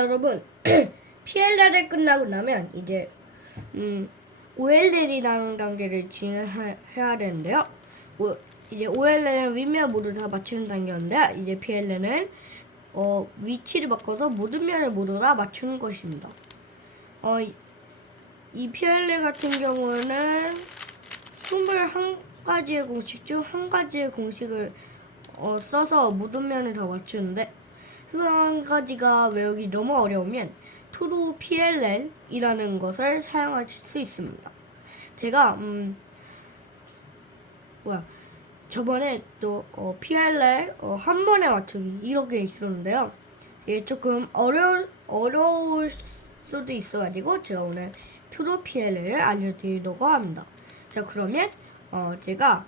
여러분 PLL을 끝나고 나면 이제 음, OLL이라는 단계를 진행해야 되는데요. 오, 이제 OLL은 윗면 모두 다 맞추는 단계인데 이제 PLL은 어, 위치를 바꿔서 모든 면을 모두 다 맞추는 것입니다. 어, 이- 이 PLL 같은 경우는 21가지의 공식 중 한 가지의 공식을 어, 써서 모든 면을 다 맞추는데 한 가지가 외우기 너무 어려우면 to PLL이라는 것을 사용하실 수 있습니다. 제가 음 뭐야 저번에 또 어, PLL 어, 한 번에 맞추기 이렇게 있었는데요. 이게 조금 어려 어려울 수도 있어가지고 제가 오늘 to PLL을 알려드리려고 합니다. 자 그러면 어, 제가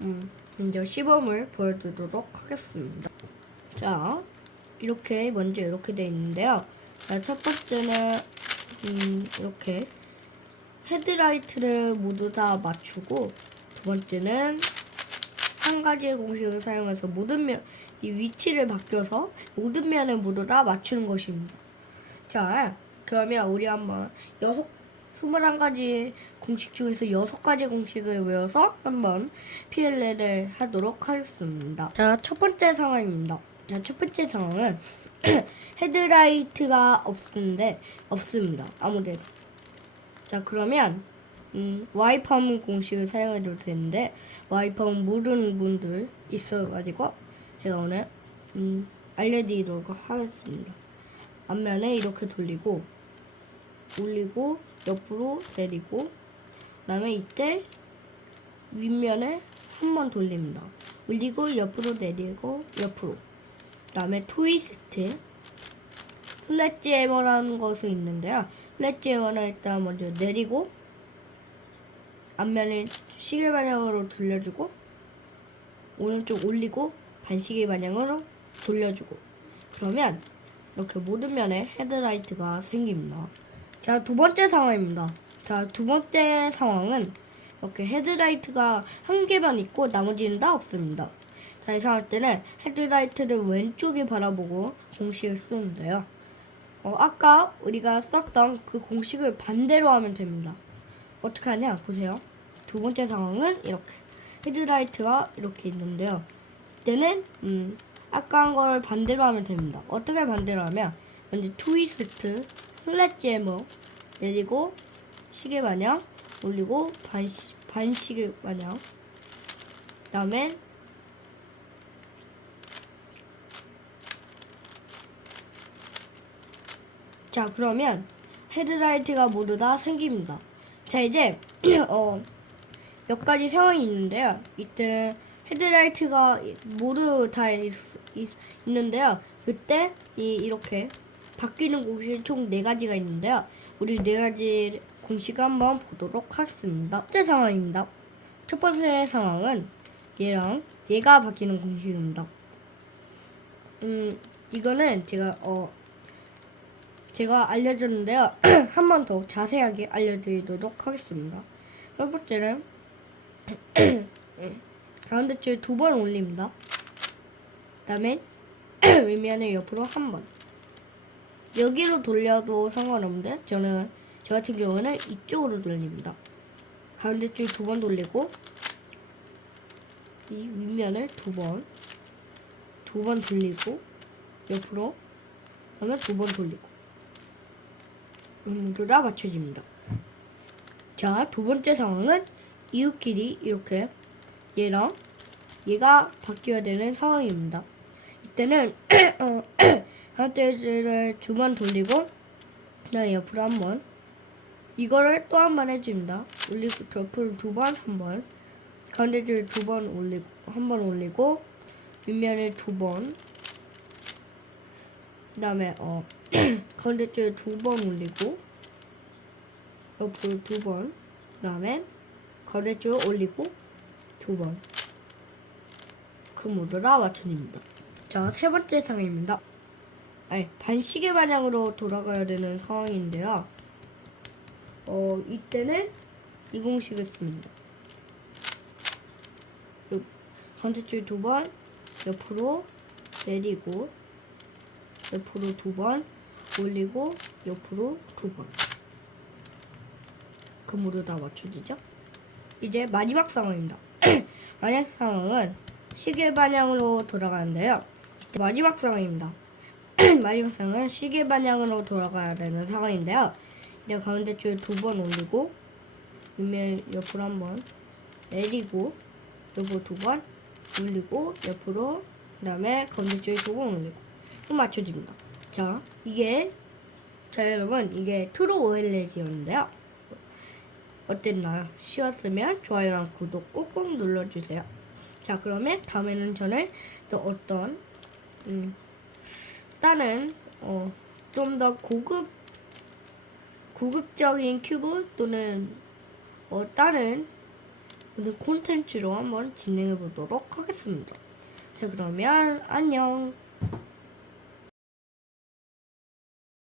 음, 먼저 시범을 보여드리도록 하겠습니다. 자, 이렇게 먼저 이렇게 돼 있는데요. 자, 첫 번째는 음, 이렇게 헤드라이트를 모두 다 맞추고 두 번째는 한 가지의 공식을 사용해서 모든 면, 이 위치를 바뀌어서 모든 면을 모두 다 맞추는 것입니다. 자, 그러면 우리 한번 여섯, 스물한 가지 공식 중에서 여섯 가지 공식을 외워서 한번 PLL을 하도록 하겠습니다. 자, 첫 번째 상황입니다. 자, 첫 번째 상황은 헤드라이트가 없는데 없습니다. 아무데나. 자, 그러면 음, 와이퍼문 공식을 사용해도 되는데 와이퍼문 모르는 분들 있어가지고 제가 오늘 음, 알려드리도록 하겠습니다. 앞면에 이렇게 돌리고 올리고 옆으로 내리고 그다음에 이때 윗면에 한 번 돌립니다. 올리고 옆으로 내리고 옆으로 그 다음에 트위스트 플랫제머라는 것이 있는데요. 플랫제머는 일단 먼저 내리고 앞면을 시계 방향으로 돌려주고 오른쪽 올리고 반시계 방향으로 돌려주고 그러면 이렇게 모든 면에 헤드라이트가 생깁니다. 자, 두 번째 상황입니다. 자, 두 번째 상황은 이렇게 헤드라이트가 한 개만 있고 나머지는 다 없습니다. 자, 이 상황 때는 헤드라이트를 왼쪽에 바라보고 공식을 쓰는데요. 어, 아까 우리가 썼던 그 공식을 반대로 하면 됩니다. 어떻게 하냐? 보세요. 두 번째 상황은 이렇게. 헤드라이트가 이렇게 있는데요. 이때는, 음, 아까 한 거를 반대로 하면 됩니다. 어떻게 반대로 하면, 먼저 트위스트, 플랫 제머, 내리고, 시계 방향, 올리고, 반시, 반시계. 그 다음에, 자, 그러면 헤드라이트가 모두 다 생깁니다. 자, 이제, 어, 몇 가지 상황이 있는데요. 이때는 헤드라이트가 모두 다 있, 는데요 그때 이, 이렇게 바뀌는 공식이 총 네 가지가 있는데요. 우리 네 가지 공식 한번 보도록 하겠습니다. 첫 번째 상황입니다. 첫 번째 상황은 얘랑 얘가 바뀌는 공식입니다. 음, 이거는 제가 어 제가 알려줬는데요. 한 번 더 자세하게 알려드리도록 하겠습니다. 첫 번째는 가운데 쪽에 두번 올립니다. 그 다음에 윗면을 옆으로 한 번. 여기로 돌려도 상관없는데 저는 저 같은 경우는 이쪽으로 돌립니다. 가운데 쪽에 두번 돌리고 이 윗면을 두 번, 두 번 돌리고 옆으로 그다음에 두 번 돌리고 모두 다 맞춰집니다. 자, 두 번째 상황은 이웃끼리 이렇게 얘랑 얘가 바뀌어야 되는 상황입니다. 이때는 어, 하트를 두 번 돌리고 그다음에 옆으로 한 번 이거를 또 한 번 해줍니다. 올리고 옆으로 두 번 한 번 가운데 줄 두 번 올리고 한 번 올리고 윗면을 두 번 그다음에 어 가운데 줄 두 번 올리고 옆으로 두 번 그다음에 가운데 줄 올리고 두 번. 그 모두 다 맞춰집니다. 자, 세 번째 상황입니다. 아니, 반시계 방향으로 돌아가야 되는 상황인데요. 어, 이때는 이 공식을 씁니다. 요, 가운데 줄 두 번, 옆으로 내리고, 옆으로 두 번, 올리고 옆으로 두 번. 그 모두 다 맞춰지죠? 이제 마지막 상황입니다. 마지막 상황은 시계 방향으로 돌아가는데요. 마지막 상황입니다. 마지막 상황은 시계 방향으로 돌아가야 되는 상황인데요. 이제 가운데 쪽에 두번 올리고 위면 옆으로 한 번 내리고 옆으로 두번 올리고 옆으로 그 다음에 가운데 쪽에 두번 올리고 또 맞춰집니다. 자 이게 자 여러분 이게 트루 오헬레지였는데요. 어땠나요? 쉬웠으면 좋아요랑 구독 꾹꾹 눌러주세요. 자 그러면 다음에는 저는 또 어떤 음, 다른 어, 좀 더 고급 고급적인 큐브 또는 어, 다른 콘텐츠로 한번 진행해 보도록 하겠습니다. 자 그러면 안녕.